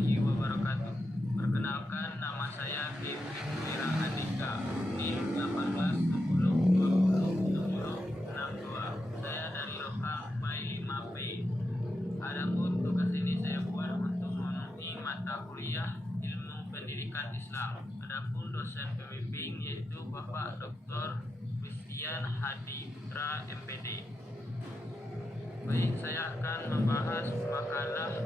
warahmatullahi wabarakatuh. Perkenalkan, nama saya Devri Wira Andika, NIM 1810206062. Saya dari Lokal Pai 5P. Adapun tugas ini saya buat untuk memenuhi mata kuliah Ilmu Pendidikan Islam. Adapun dosen pembimbing yaitu Bapak Dr. Christian Hadi Putra MPD. Baik, saya akan membahas makalah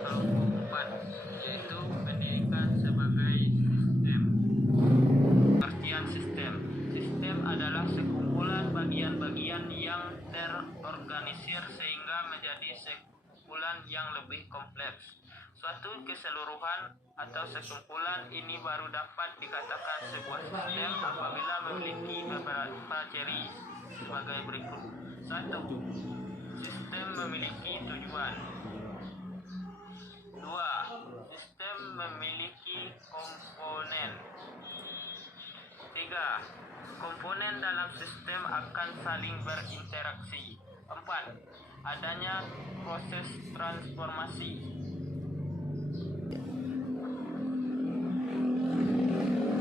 kelompok 4, yaitu pendidikan sebagai sistem. Pengertian sistem. Sistem adalah sekumpulan bagian-bagian yang terorganisir sehingga menjadi sekumpulan yang lebih kompleks. Suatu keseluruhan atau sekumpulan ini baru dapat dikatakan sebuah sistem apabila memiliki beberapa ciri sebagai berikut. 1. Sistem memiliki tujuan. 2. Sistem memiliki komponen. 3. Komponen dalam sistem akan saling berinteraksi. 4. Adanya proses transformasi.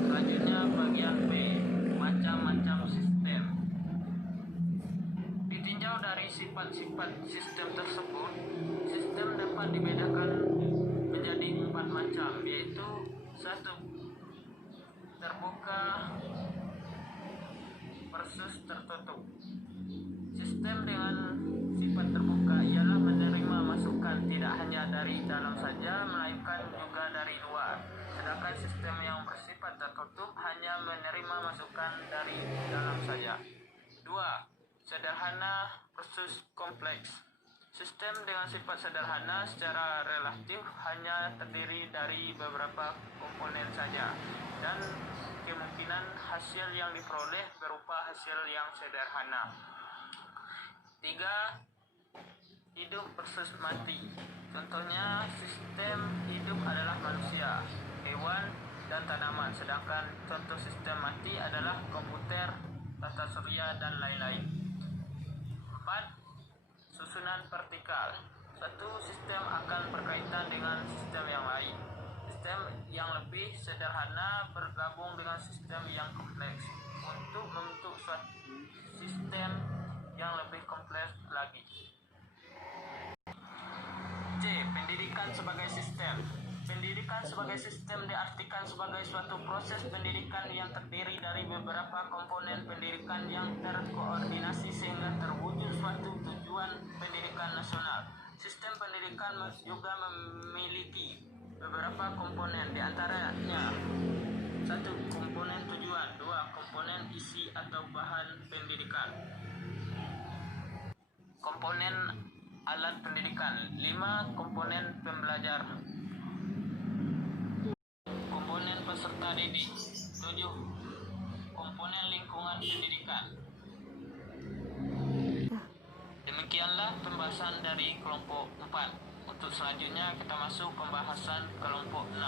Selanjutnya bagian B, macam-macam sistem. Ditinjau dari sifat-sifat sistem tersebut, sistem dapat dibedakan menjadi 4 macam, yaitu 1. Terbuka versus tertutup. Sistem dengan sifat terbuka ialah menerima masukan tidak hanya dari dalam saja, melainkan juga dari luar. Sedangkan sistem yang bersifat tertutup hanya menerima masukan dari dalam saja. 2. Sederhana versus kompleks. Sistem dengan sifat sederhana secara relatif hanya terdiri dari beberapa komponen saja, dan kemungkinan hasil yang diperoleh berupa hasil yang sederhana. 3. Hidup versus mati. Contohnya sistem hidup adalah manusia, hewan, dan tanaman, sedangkan contoh sistem mati adalah komputer, tata surya, dan lain-lain. 4. Susunan vertikal. Satu sistem akan berkaitan dengan sistem yang lain. Sistem yang lebih sederhana bergabung dengan sistem yang kompleks untuk membentuk suatu sistem yang lebih kompleks lagi. C. Pendidikan sebagai sistem. Pendidikan sebagai sistem diartikan sebagai suatu proses pendidikan yang terdiri dari beberapa komponen pendidikan yang terkoordinasi sehingga terwujud suatu tujuan pendidikan nasional. Sistem pendidikan juga memiliki beberapa komponen, diantaranya 1. Komponen tujuan. 2. Komponen isi atau bahan pendidikan. Komponen alat pendidikan. 5. Komponen pembelajar. Komponen peserta didik. 7. Komponen lingkungan pendidikan. Demikianlah pembahasan dari kelompok 4. Untuk selanjutnya kita masuk pembahasan kelompok 6.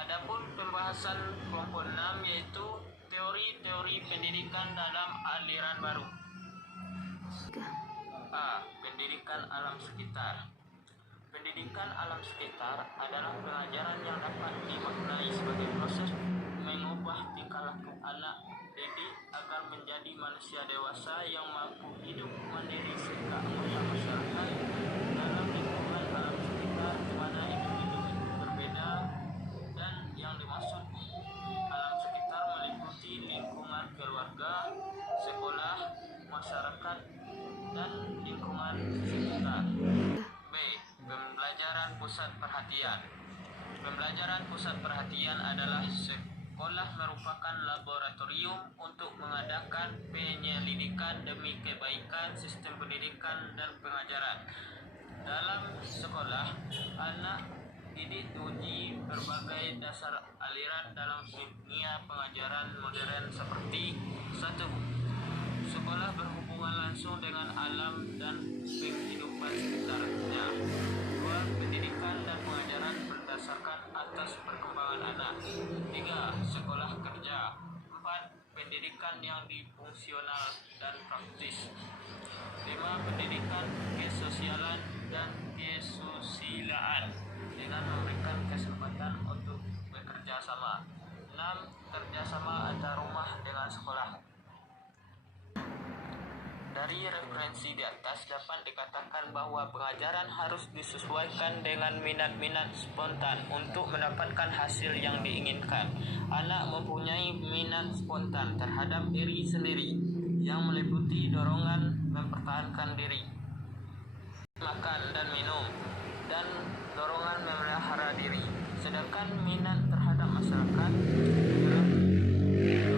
Adapun pembahasan kelompok 6 yaitu teori-teori pendidikan dalam aliran baru. A. Pendidikan alam sekitar. Pendidikan alam sekitar adalah pengajaran yang dapat dimaknai sebagai proses mengubah tingkah laku anak didik agar menjadi manusia dewasa yang mampu hidup mandiri serta anggota masyarakat dalam lingkungan alam sekitar di mana individu berbeda, dan yang dimaksud alam sekitar meliputi lingkungan keluarga, sekolah, masyarakat, dan lingkungan sekitar. B. Pembelajaran pusat perhatian. Pembelajaran pusat perhatian adalah sekolah merupakan laboratorium untuk mengadakan penyelidikan demi kebaikan sistem pendidikan dan pengajaran. Dalam sekolah, anak didik diuji berbagai dasar aliran dalam dunia pengajaran modern seperti 1. Sekolah berhubungan langsung dengan alam dan kehidupan sekitarnya. 2. Pendidikan dan pengajaran berdasarkan atas perkembangan anak. 3. Sekolah kerja. 4. Pendidikan yang fungsional dan praktis. 5. Pendidikan kesosialan dan kesusilaan. Dari referensi di atas dapat dikatakan bahwa pengajaran harus disesuaikan dengan minat-minat spontan untuk mendapatkan hasil yang diinginkan. Anak mempunyai minat spontan terhadap diri sendiri yang meliputi dorongan mempertahankan diri, makan dan minum, dan dorongan memelihara diri. Sedangkan minat terhadap masyarakat adalah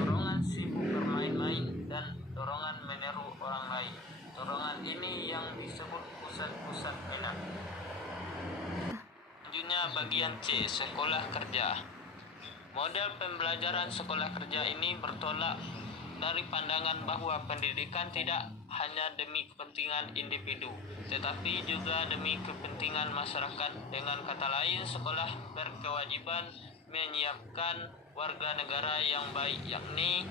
dorongan sibuk bermain-main dan dorongan meniru orang lain. Dorongan ini yang disebut pusat-pusat minat. Selanjutnya bagian C, sekolah kerja. Model pembelajaran sekolah kerja ini bertolak dari pandangan bahwa pendidikan tidak hanya demi kepentingan individu, tetapi juga demi kepentingan masyarakat. Dengan kata lain, sekolah berkewajiban menyiapkan warga negara yang baik, yakni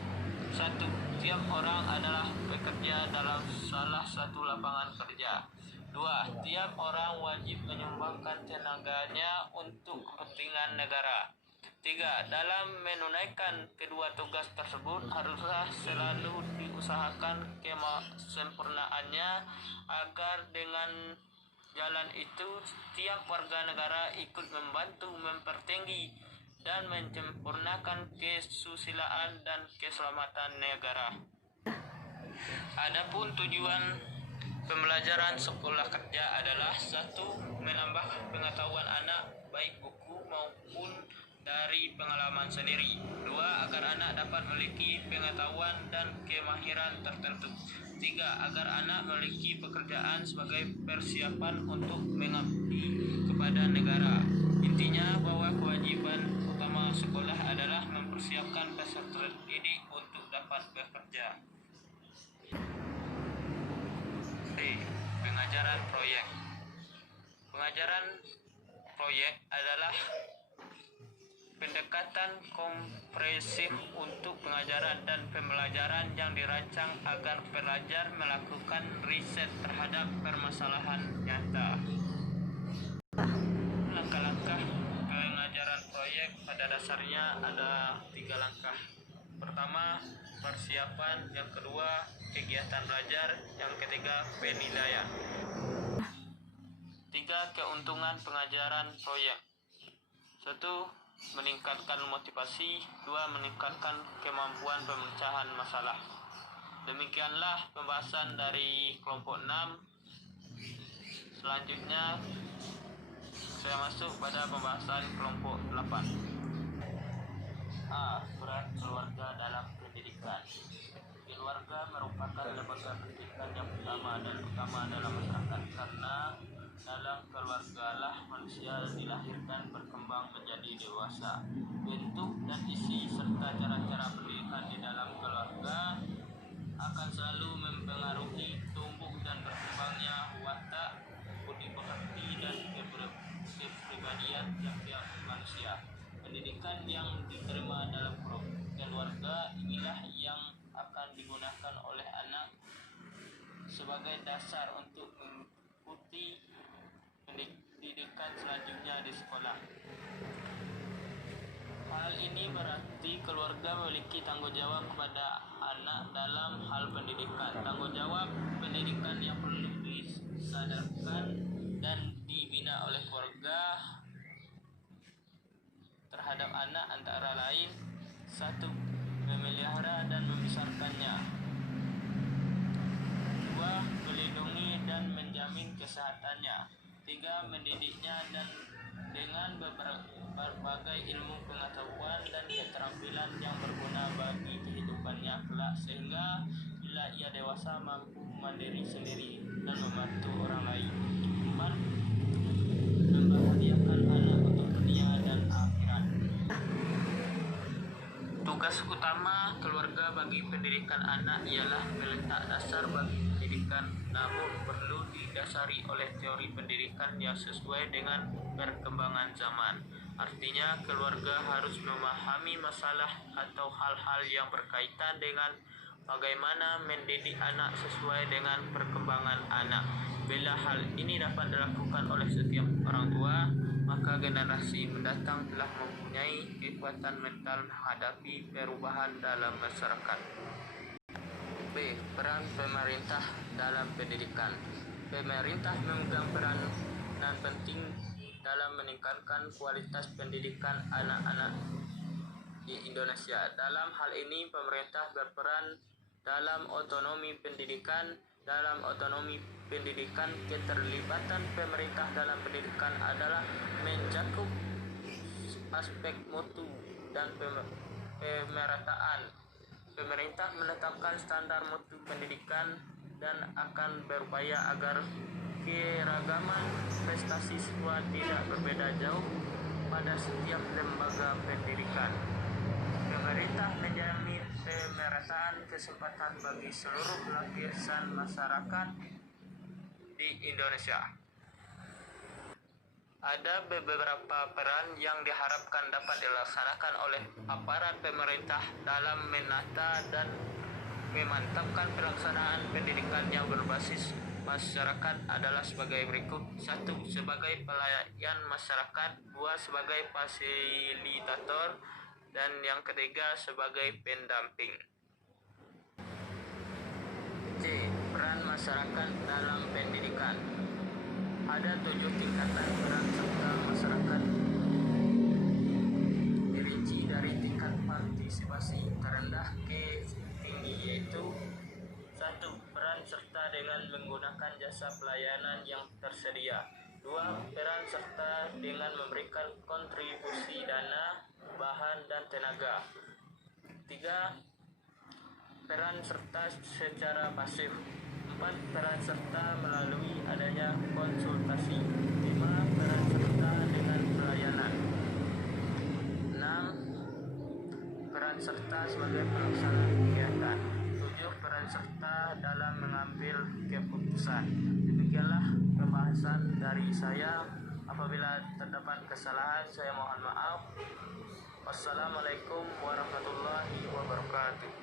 satu, tiap orang adalah pekerja dalam salah satu lapangan kerja. Dua, tiap orang wajib menyumbangkan tenaganya untuk kepentingan negara. Tiga, dalam menunaikan kedua tugas tersebut haruslah selalu diusahakan kesempurnaannya agar dengan jalan itu setiap warga negara ikut membantu mempertinggi dan menyempurnakan kesusilaan dan keselamatan negara. Adapun tujuan pembelajaran sekolah kerja adalah satu, menambah pengetahuan anak baik buku maupun dari pengalaman sendiri. Dua, agar anak dapat memiliki pengetahuan dan kemahiran tertentu. Tiga, agar anak memiliki pekerjaan sebagai persiapan untuk mengabdi kepada negara. Intinya bahwa kewajiban utama sekolah adalah mempersiapkan peserta didik untuk dapat bekerja. D. Pengajaran proyek. Pengajaran proyek adalah pendekatan komprehensif untuk pengajaran dan pembelajaran yang dirancang agar pelajar melakukan riset terhadap permasalahan nyata. Langkah-langkah pengajaran proyek pada dasarnya ada 3 langkah. Pertama, persiapan. Yang kedua, kegiatan belajar. Yang ketiga, penilaian. 3 keuntungan pengajaran proyek. 1. Meningkatkan motivasi. 2. Meningkatkan kemampuan pemecahan masalah. Demikianlah pembahasan dari kelompok 6. Selanjutnya saya masuk pada pembahasan kelompok 8. A. Peran keluarga dalam pendidikan. Keluarga merupakan lembaga pendidikan yang utama dan utama dalam masyarakat, karena dalam keluargalah manusia dilahirkan, berkembang menjadi dewasa. Bentuk dan isi serta cara-cara pendidikan di dalam keluarga akan selalu mempengaruhi tumbuh dan berkembangnya watak, budi pekerti, dan kepribadian tiap-tiap manusia. Pendidikan yang diterima dalam keluarga inilah yang akan digunakan oleh anak sebagai dasar untuk mengikuti pendidikan selanjutnya di sekolah. Hal ini berarti keluarga memiliki tanggung jawab kepada anak dalam hal pendidikan. Tanggung jawab pendidikan yang perlu disadarkan dan dibina oleh keluarga terhadap anak antara lain: 1. Memelihara dan membesarkannya. 2. Melindungi dan menjamin kesehatannya. 3. Mendidiknya dan dengan berbagai ilmu pengetahuan dan keterampilan yang berguna bagi kehidupannya kelak, sehingga bila ia dewasa mampu mandiri sendiri dan membantu orang lain. 4. Membahagiakan anak untuk dunia dan akhirat. Tugas utama keluarga bagi pendidikan anak ialah meletak dasar bagi pendidikan, namun perlu didasari oleh teori pendidikan yang sesuai dengan perkembangan zaman. Artinya, keluarga harus memahami masalah atau hal-hal yang berkaitan dengan bagaimana mendidik anak sesuai dengan perkembangan anak. Bila hal ini dapat dilakukan oleh setiap orang tua, maka generasi mendatang telah mempunyai kekuatan mental menghadapi perubahan dalam masyarakat. B. Peran pemerintah dalam pendidikan. Pemerintah memegang peranan penting dalam meningkatkan kualitas pendidikan anak-anak di Indonesia. Dalam hal ini, pemerintah berperan dalam otonomi pendidikan. Keterlibatan pemerintah dalam pendidikan adalah mencakup aspek mutu dan pemerataan. Pemerintah menetapkan standar mutu pendidikan dan akan berupaya agar keragaman prestasi siswa tidak berbeda jauh pada setiap lembaga pendidikan. Pemerintah menjamin pemerataan kesempatan bagi seluruh lapisan masyarakat di Indonesia. Ada beberapa peran yang diharapkan dapat dilaksanakan oleh aparat pemerintah dalam menata dan memantapkan pelaksanaan pendidikan yang berbasis masyarakat adalah sebagai berikut. 1. Sebagai pelayan masyarakat. 2. Sebagai fasilitator. Dan yang ketiga sebagai pendamping. C. Peran masyarakat dalam pendidikan. Ada 7 tingkatan peran serta masyarakat, dirinci dari tingkat partisipasi terendah ke tinggi, yaitu 1. Peran serta dengan menggunakan jasa pelayanan yang tersedia. 2. Peran serta dengan memberikan kontribusi dana, bahan, dan tenaga. 3. Peran serta secara pasif. 4. Peran serta melalui adanya konsultasi. 5. Peran serta dengan pelayanan. 6. Peran serta sebagai pelaksana kegiatan. 7. Peran serta dalam mengambil keputusan. Demikianlah pembahasan dari saya. Apabila terdapat kesalahan, saya mohon maaf. Wassalamualaikum warahmatullahi wabarakatuh.